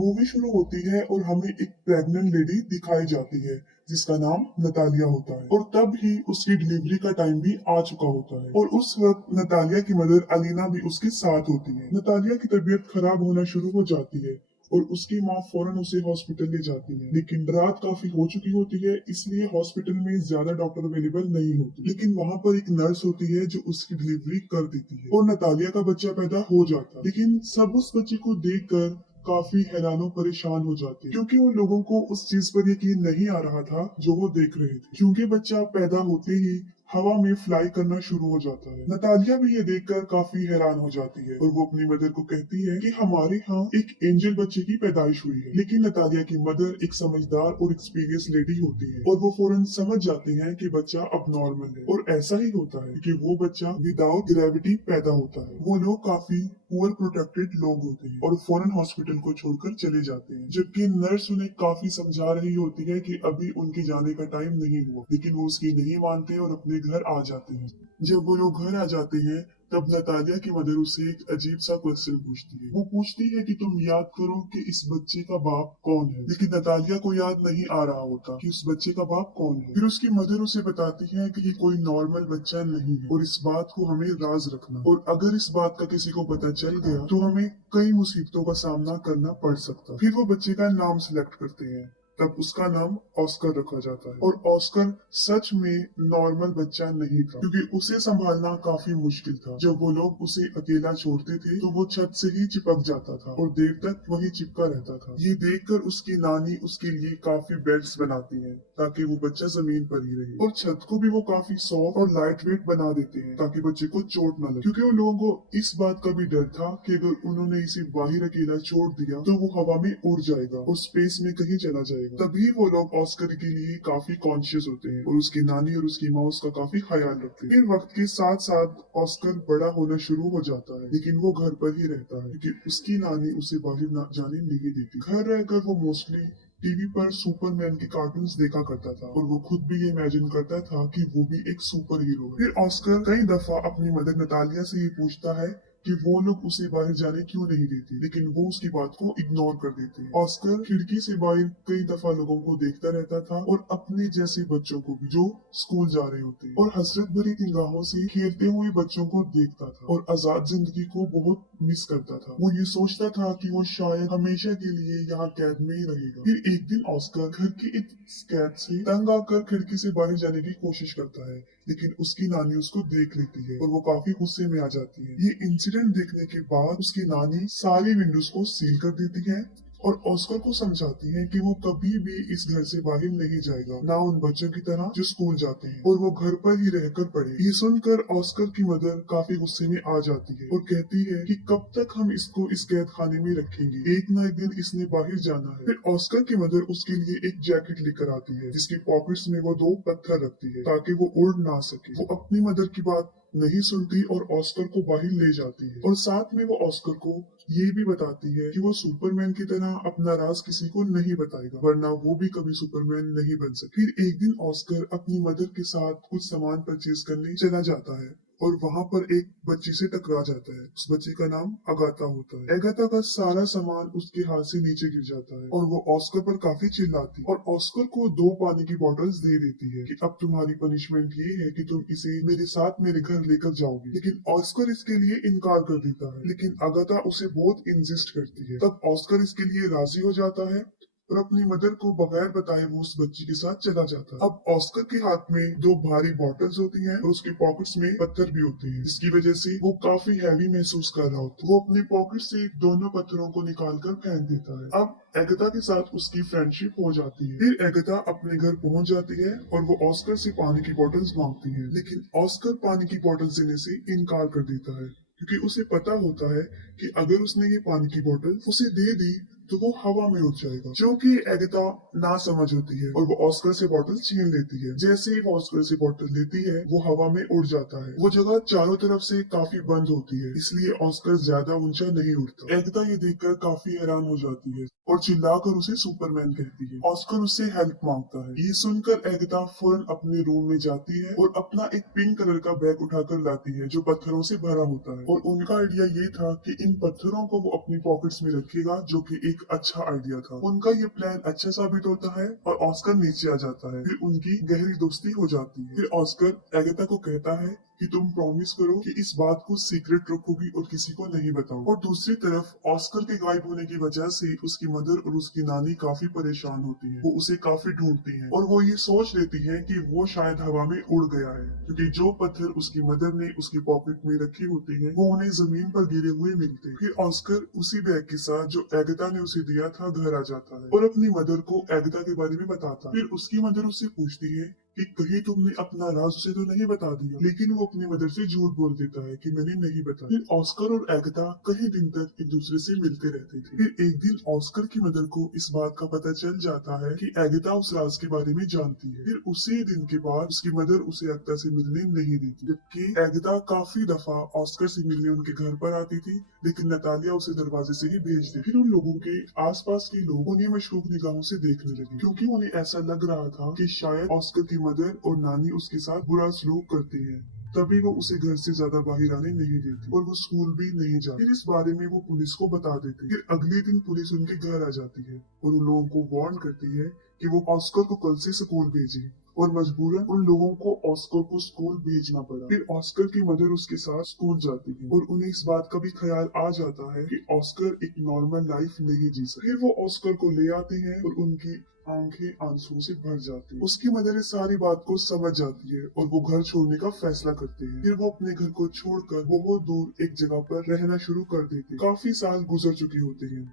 Movie शुरू होती है और हमें एक प्रेग्नेंट लेडी दिखाई जाती है जिसका नाम नतालिया होता है और तब ही उसकी डिलीवरी का टाइम भी आ चुका होता है और उस वक्त नतालिया की मदर अलीना भी उसके साथ होती है। नतालिया की तबीयत खराब होना शुरू हो जाती है और उसकी माँ फौरन उसे हॉस्पिटल ले जाती है, लेकिन रात काफी हो चुकी होती है इसलिए हॉस्पिटल में ज्यादा डॉक्टर अवेलेबल नहीं होते। लेकिन वहाँ पर एक नर्स होती है जो उसकी डिलीवरी कर देती है और नतालिया का बच्चा पैदा हो जाता है। लेकिन सब उस बच्चे को देखकर काफी हैरान और परेशान हो जाते हैं क्योंकि उन लोगों को उस चीज पर यकीन नहीं आ रहा था जो वो देख रहे थे, क्योंकि बच्चा पैदा होते ही हवा में फ्लाई करना शुरू हो जाता है। नतालिया भी ये देखकर काफी हैरान हो जाती है और वो अपनी मदर को कहती है कि हमारे यहाँ एक एंजल बच्चे की पैदाइश हुई है। लेकिन नतालिया की मदर एक समझदार और एक्सपीरियंस लेडी होती है और वो फौरन समझ जाती है कि बच्चा अब नॉर्मल है और ऐसा ही होता है कि वो बच्चा विदाउट ग्रेविटी पैदा होता है। वो लोग काफी पुअर प्रोटेक्टेड लोग होते हैं और फौरन हॉस्पिटल को छोड़कर चले जाते हैं, जबकि नर्स उन्हें काफी समझा रही होती है कि अभी उनके जाने का टाइम नहीं हुआ, लेकिन वो उसकी नहीं मानते और अपने घर आ जाते हैं। जब वो लोग घर आ जाते हैं तब नतालिया की मदर उसे एक अजीब सा क्वेश्चन पूछती है। वो पूछती है कि तुम याद करो कि इस बच्चे का बाप कौन है, लेकिन नतालिया को याद नहीं आ रहा होता कि उस बच्चे का बाप कौन है। फिर उसकी मदर उसे बताती है कि ये कोई नॉर्मल बच्चा नहीं है और इस बात को हमें राज रखना, और अगर इस बात का किसी को पता चल गया तो हमें कई मुसीबतों का सामना करना पड़ सकता। फिर वो बच्चे का नाम सिलेक्ट करते हैं, तब उसका नाम ऑस्कर रखा जाता है और ऑस्कर सच में नॉर्मल बच्चा नहीं था क्योंकि उसे संभालना काफी मुश्किल था। जब वो लोग उसे अकेला छोड़ते थे तो वो छत से ही चिपक जाता था और देर तक वहीं चिपका रहता था। ये देखकर उसकी नानी उसके लिए काफी बेड्स बनाती है ताकि वो बच्चा जमीन पर ही रहे, और छत को भी वो काफी सॉफ्ट और लाइट वेट बना देते हैं ताकि बच्चे को चोट न लगे, क्योंकि उन लोगों को इस बात का भी डर था कि अगर उन्होंने इसे बाहर अकेला छोड़ दिया तो वो हवा में उड़ जाएगा और स्पेस में कहीं चला जाएगा। तभी वो लोग ऑस्कर के लिए काफी कॉन्शियस होते हैं और उसकी नानी और उसकी माँ उसका काफी ख्याल रखते हैं। फिर वक्त के साथ साथ ऑस्कर बड़ा होना शुरू हो जाता है, लेकिन वो घर पर ही रहता है क्योंकि उसकी नानी उसे बाहर जाने नहीं देती। घर रहकर वो मोस्टली टीवी पर सुपरमैन के कार्टून्स देखा करता था और वो खुद भी ये इमेजिन करता था कि वो भी एक सुपर हीरो है। फिर ऑस्कर कई दफा अपनी मदर नतालिया से ये पूछता है कि वो लोग उसे बाहर जाने क्यों नहीं देते, लेकिन वो उसकी बात को इग्नोर कर देते हैं। ऑस्कर खिड़की से बाहर कई दफा लोगों को देखता रहता था और अपने जैसे बच्चों को भी जो स्कूल जा रहे होते हैं और हसरत भरी निगाहों से खेलते हुए बच्चों को देखता था और आजाद जिंदगी को बहुत मिस करता था। वो ये सोचता था कि वो शायद हमेशा के लिए यहाँ कैद में ही रहेगा। फिर एक दिन ऑस्कर घर की एक कैद से तंग आकर खिड़की से बाहर जाने की कोशिश करता है, लेकिन उसकी नानी उसको देख लेती है और वो काफी गुस्से में आ जाती है। ये इंसिडेंट देखने के बाद उसकी नानी सारी विंडोज को सील कर देती है और ऑस्कर को समझाती है कि वो कभी भी इस घर से बाहर नहीं जाएगा, ना उन बच्चों की तरह जो स्कूल जाते हैं, और वो घर पर ही रहकर पढ़े। ये सुनकर ऑस्कर की मदर काफी गुस्से में आ जाती है और कहती है कि कब तक हम इसको इस कैद खाने में रखेंगे, एक ना एक दिन इसने बाहर जाना है। फिर ऑस्कर की मदर उसके लिए एक जैकेट लेकर आती है जिसकी पॉकेट्स में वो 2 पत्थर रखती है ताकि वो उड़ ना सके। वो अपनी मदर की बात नहीं सुनती और ऑस्कर को बाहर ले जाती है और साथ में वो ऑस्कर को ये भी बताती है कि वो सुपरमैन की तरह अपना राज किसी को नहीं बताएगा, वरना वो भी कभी सुपरमैन नहीं बन सके। फिर एक दिन ऑस्कर अपनी मदर के साथ कुछ सामान परचेज करने चला जाता है और वहाँ पर एक बच्ची से टकरा जाता है। उस बच्ची का नाम अगाथा होता है। अगाथा का सारा सामान उसके हाथ से नीचे गिर जाता है और वो ऑस्कर पर काफी चिल्लाती है और ऑस्कर को 2 पानी की बोतल्स दे देती है कि अब तुम्हारी पनिशमेंट ये है कि तुम इसे मेरे साथ मेरे घर लेकर जाओगी। लेकिन ऑस्कर इसके लिए इनकार कर देता है, लेकिन अगाथा उसे बहुत इंसिस्ट करती है। तब ऑस्कर इसके लिए राजी हो जाता है और अपनी मदर को बगैर बताए वो उस बच्ची के साथ चला जाता है। अब ऑस्कर के हाथ में 2 भारी बॉटल्स होती हैं और उसके पॉकेट्स में पत्थर भी होते हैं, जिसकी वजह से वो काफी हैवी महसूस कर रहा होता है। वो अपने पॉकेट से दोनों पत्थरों को निकालकर फेंक देता है। अब एगाथा के साथ उसकी फ्रेंडशिप हो जाती है। फिर एगाथा अपने घर पहुंच जाती है और वो ऑस्कर से पानी की बोतल्स मांगती है, लेकिन ऑस्कर पानी की बोतल्स देने से इनकार कर देता है क्योंकि उसे पता होता है कि अगर उसने ये पानी की बोतल उसे दे दी तो वो हवा में उड़ जाएगा, जो कि एगाथा ना समझ होती है और वो ऑस्कर से बोतल छीन लेती है। जैसे ही वो ऑस्कर से बोतल लेती है वो हवा में उड़ जाता है। वो जगह चारों तरफ से काफी बंद होती है, इसलिए ऑस्कर ज्यादा ऊंचा नहीं उड़ता। एगाथा ये देखकर काफी हैरान हो जाती है और चिल्लाकर उसे सुपरमैन कहती है। ऑस्कर उससे हेल्प मांगता है। ये सुनकर एगाथा फौरन अपने रूम में जाती है और अपना एक पिंक कलर का बैग उठाकर लाती है जो पत्थरों से भरा होता है, और उनका आइडिया ये था कि इन पत्थरों को वो अपनी पॉकेट्स में रखेगा जो कि एक एक अच्छा आइडिया था। उनका ये प्लान अच्छा साबित होता है और ऑस्कर नीचे आ जाता है। फिर उनकी गहरी दोस्ती हो जाती है। फिर ऑस्कर एगाथा को कहता है कि तुम प्रॉमिस करो कि इस बात को सीक्रेट रखोगी और किसी को नहीं बताओ। और दूसरी तरफ ऑस्कर के गायब होने की वजह से उसकी मदर और उसकी नानी काफी परेशान होती है। वो उसे काफी ढूंढती है और वो ये सोच लेती है कि वो शायद हवा में उड़ गया है, क्योंकि जो पत्थर उसकी मदर ने उसकी पॉकेट में रखी होती है वो उन्हें जमीन पर गिरे हुए मिलते हैं। फिर ऑस्कर उसी बैग के साथ जो एगाथा ने उसे दिया था घर आ जाता है और अपनी मदर को एगाथा के बारे में बताता है। फिर उसकी मदर उससे पूछती है कि कहीं तुमने अपना राज उसे तो नहीं बता दिया, लेकिन वो अपनी मदर से झूठ बोल देता है कि मैंने नहीं बताया। फिर ऑस्कर और एगाथा कई दिन तक एक दूसरे से मिलते रहते थे। फिर एक दिन ऑस्कर की मदर को इस बात का पता चल जाता है कि एगाथा उस राज के बारे में जानती है। फिर उसी दिन के बाद उसकी मदर उसे एगाथा से मिलने नहीं देती, जबकि एगाथा काफी दफा ऑस्कर से मिलने उनके घर पर आती थी, लेकिन नतालिया उसे दरवाजे से ही भेज दी। फिर उन लोगों के आसपास के लोग उन्हें मशकूक निगाहों से देखने लगे, क्योंकि उन्हें ऐसा लग रहा था कि शायद ऑस्कर की मदर और नानी उसके साथ बुरा सलूक करती है। तभी वो उसे घर से ज्यादा बाहर आने नहीं देती और वो स्कूल भी नहीं जाती। फिर इस बारे में वो पुलिस को बता देती। फिर अगले दिन पुलिस उनके घर आ जाती है और उन लोगों को वार्न करती है कि वो ऑस्कर को कल से स्कूल भेजे, और मजबूरन उन लोगों को ऑस्कर को स्कूल भेजना पड़ा। फिर ऑस्कर की मदर उसके साथ स्कूल जाती है और उन्हें इस बात का भी ख्याल आ जाता है कि ऑस्कर एक नॉर्मल लाइफ नहीं जी सकता। फिर वो ऑस्कर को ले आते हैं और उनकी आंखें आंसुओं से भर जाती है। उसकी मदर इस सारी बात को समझ जाती है और वो घर छोड़ने का फैसला करते हैं। फिर वो अपने घर को छोड़कर बहुत दूर एक जगह पर रहना शुरू कर देते हैं। काफी साल गुजर चुके होते हैं।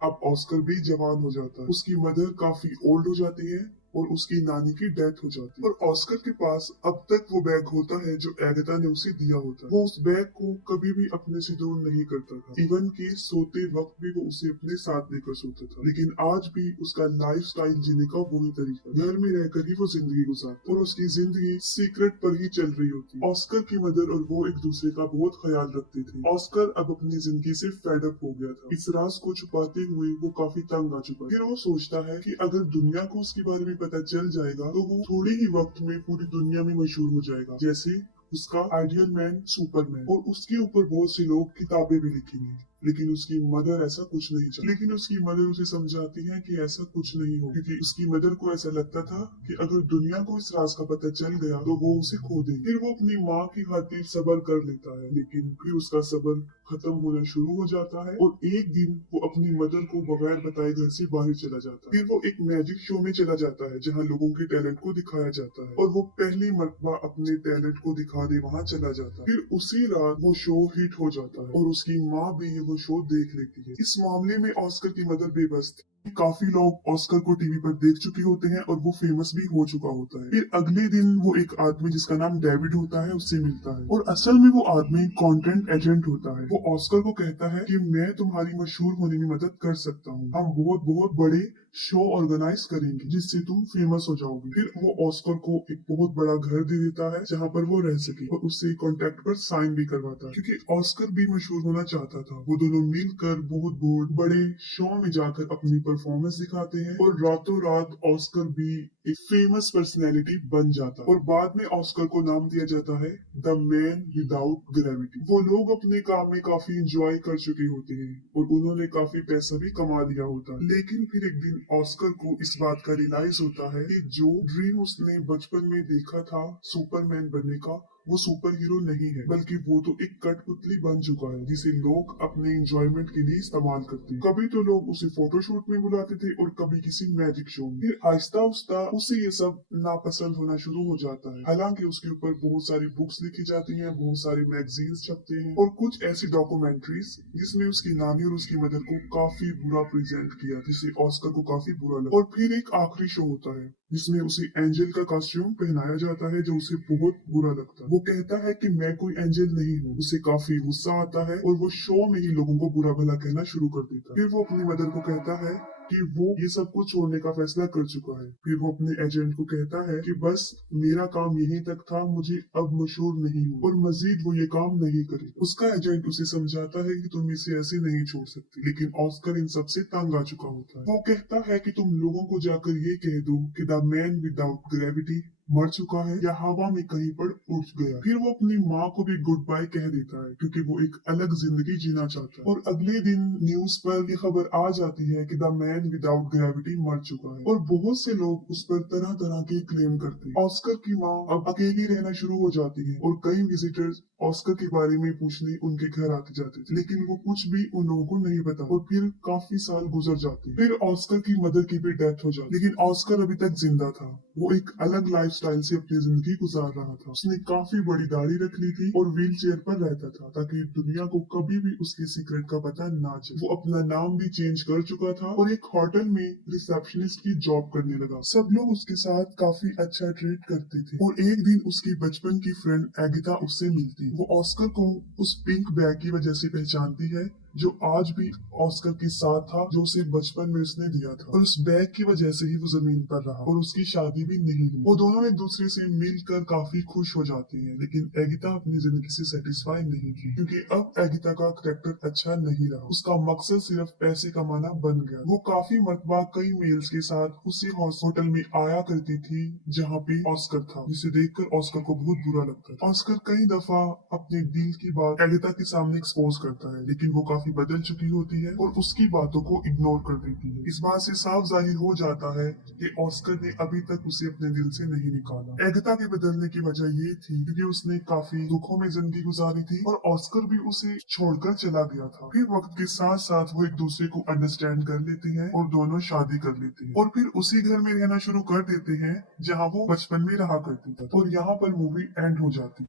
अब ऑस्कर भी जवान हो जाता है, उसकी मदर काफी ओल्ड हो जाती है और उसकी नानी की डेथ हो जाती है। और ऑस्कर के पास अब तक वो बैग होता है जो एगाथा ने उसे दिया होता है। वो उस बैग को कभी भी अपने से दूर नहीं करता था, इवन कि सोते वक्त भी वो उसे अपने साथ लेकर सोता था। लेकिन आज भी उसका लाइफ स्टाइल जीने का वही तरीका, घर में रहकर ही वो जिंदगी गुजारता और उसकी जिंदगी सीक्रेट पर ही चल रही होती। ऑस्कर की मदर और वो एक दूसरे का बहुत ख्याल रखते थे। ऑस्कर अब अपनी जिंदगी से फेड अप हो गया था। इस राज को छुपाते हुए वो काफी तंग आ चुका है। फिर वो सोचता है कि अगर दुनिया को उसके बारे में पता चल जाएगा तो वो थोड़े ही वक्त में पूरी दुनिया में मशहूर हो जाएगा, जैसे उसका आइडियल मैन सुपरमैन, और उसके ऊपर बहुत से लोग किताबें भी लिखेंगे। लेकिन उसकी मदर ऐसा कुछ नहीं चाहती। लेकिन उसकी मदर उसे समझाती है कि ऐसा कुछ नहीं हो, क्योंकि उसकी मदर को ऐसा लगता था कि अगर दुनिया को इस राज का पता चल गया तो वो उसे खो देगी। फिर वो अपनी माँ की खातिर सब्र कर लेता है, लेकिन फिर उसका सब्र खत्म होना शुरू हो जाता है और एक दिन वो अपनी मदर को बगैर बताए घर से बाहर चला जाता है। फिर वो एक मैजिक शो में चला जाता है जहाँ लोगों के टैलेंट को दिखाया जाता है और वो पहली मर्तबा अपने टैलेंट को दिखाने वहाँ चला जाता है। फिर उसी रात वो शो हिट हो जाता है और उसकी माँ भी वो शो देख लेती है। इस मामले में ऑस्कर की मदर बेबस थी। काफी लोग ऑस्कर को टीवी पर देख चुके होते हैं और वो फेमस भी हो चुका होता है। फिर अगले दिन वो एक आदमी जिसका नाम डेविड होता है उससे मिलता है और असल में वो आदमी कंटेंट एजेंट होता है। वो ऑस्कर को कहता है कि मैं तुम्हारी मशहूर होने में मदद कर सकता हूँ, हम बहुत बहुत बड़े शो ऑर्गेनाइज करेंगे जिससे तुम फेमस हो जाओगे। फिर वो ऑस्कर को एक बहुत बड़ा घर दे देता है जहाँ पर वो रह सके और उससे कॉन्ट्रैक्ट पर साइन भी करवाता है, क्योंकि ऑस्कर भी मशहूर होना चाहता था। वो दोनों मिलकर बहुत बड़े शो में जाकर अपनी परफॉर्मेंस दिखाते हैं और रातों रात ऑस्कर भी एक फेमस पर्सनैलिटी बन जाता है और बाद में ऑस्कर को नाम दिया जाता है द मैन विदाउट ग्रेविटी। वो लोग अपने काम में काफी इंजॉय कर चुके होते हैं और उन्होंने काफी पैसा भी कमा लिया होता है। लेकिन फिर एक दिन ऑस्कर को इस बात का रियलाइज होता है कि जो ड्रीम उसने बचपन में देखा था सुपरमैन बनने का, वो सुपर हीरो नहीं है, बल्कि वो तो एक कठपुतली बन चुका है जिसे लोग अपने एंजॉयमेंट के लिए इस्तेमाल करते हैं। कभी तो लोग उसे फोटोशूट में बुलाते थे और कभी किसी मैजिक शो में। फिर आहिस्ता आहिस्ता उसे ये सब नापसंद होना शुरू हो जाता है। हालांकि उसके ऊपर बहुत सारी बुक्स लिखी जाती हैं, बहुत सारे मैगजीन्स छपते हैं और कुछ ऐसी डॉक्यूमेंट्रीज जिसमें उसकी नानी और उसकी मदर को काफी बुरा प्रेजेंट किया, जिससे ऑस्कर को काफी बुरा लगा। और फिर एक आखिरी शो होता है जिसमें उसे एंजल का कॉस्ट्यूम पहनाया जाता है जो उसे बहुत बुरा लगता है। वो कहता है कि मैं कोई एंजल नहीं हूँ। उसे काफी गुस्सा आता है और वो शो में ही लोगों को बुरा भला कहना शुरू कर देता है। फिर वो अपनी मदर को कहता है कि वो ये सब कुछ छोड़ने का फैसला कर चुका है। फिर वो अपने एजेंट को कहता है कि बस मेरा काम यहीं तक था, मुझे अब मशहूर नहीं हूँ और मजीद वो ये काम नहीं करेगा। उसका एजेंट उसे समझाता है कि तुम इसे ऐसे नहीं छोड़ सकती, लेकिन ऑस्कर इन सब से तंग आ चुका होता है। वो कहता है कि तुम लोगों को जाकर ये कह दो कि द मैन विदाउट ग्रेविटी मर चुका है या हवा में कहीं पर उड़ गया। फिर वो अपनी माँ को भी गुड बाय कह देता है क्योंकि वो एक अलग जिंदगी जीना चाहता है। और अगले दिन न्यूज पर ये खबर आ जाती है कि द मैन विदाउट ग्रेविटी मर चुका है और बहुत से लोग उस पर तरह तरह के क्लेम करते हैं। ऑस्कर की माँ अब अकेली रहना शुरू हो जाती है और कई विजिटर्स ऑस्कर के बारे में पूछने उनके घर आते जाते थे, लेकिन वो कुछ भी उन लोगों को नहीं पता। और फिर काफी साल गुजर जाते हैं। फिर ऑस्कर की मदर की भी डेथ हो जाती है, लेकिन ऑस्कर अभी तक जिंदा था। वो एक अलग लाइफस्टाइल से अपनी जिंदगी गुजार रहा था। उसने काफी बड़ी दाढ़ी रख ली थी और व्हील चेयर पर रहता था ताकि दुनिया को कभी भी उसके सीक्रेट का पता ना चले। वो अपना नाम भी चेंज कर चुका था और एक होटल में रिसेप्शनिस्ट की जॉब करने लगा। सब लोग उसके साथ काफी अच्छा ट्रीट करते थे और एक दिन उसकी बचपन की फ्रेंड एगिता उससे मिलती। वो ऑस्कर को उस पिंक बैग की वजह से पहचानती है जो आज भी ऑस्कर के साथ था, जो उसे बचपन में उसने दिया था। और उस बैग की वजह से ही वो जमीन पर रहा और उसकी शादी भी नहीं हुई। वो दोनों एक दूसरे से मिलकर काफी खुश हो जाते हैं, लेकिन एगिता अपनी जिंदगी से सेटिस्फाई नहीं थी क्योंकि अब एगिता का कैरेक्टर अच्छा नहीं रहा। उसका मकसद सिर्फ पैसे कमाना बन गया। वो काफी मरतबा कई मेल्स के साथ उसी होटल में आया करती थी जहाँ पे ऑस्कर था, जिसे देखकर ऑस्कर को बहुत बुरा लगता था। ऑस्कर कई दफा अपने दिल की बात एगिता के सामने एक्सपोज करता है, लेकिन वो काफी बदल चुकी होती है और उसकी बातों को इग्नोर कर देती है। इस बात से साफ जाहिर हो जाता है कि ऑस्कर ने अभी तक उसे अपने दिल से नहीं निकाला। एगिता के बदलने की वजह ये थी क्योंकि उसने काफी दुखों में जिंदगी गुजारी थी और ऑस्कर भी उसे छोड़कर चला गया था। फिर वक्त के साथ साथ वो एक दूसरे को अंडरस्टैंड कर लेते हैं और दोनों शादी कर लेते हैं और फिर उसी घर में रहना शुरू कर देते हैं जहाँ वो बचपन में रहा करते थे। और यहाँ पर मूवी एंड हो जाती है।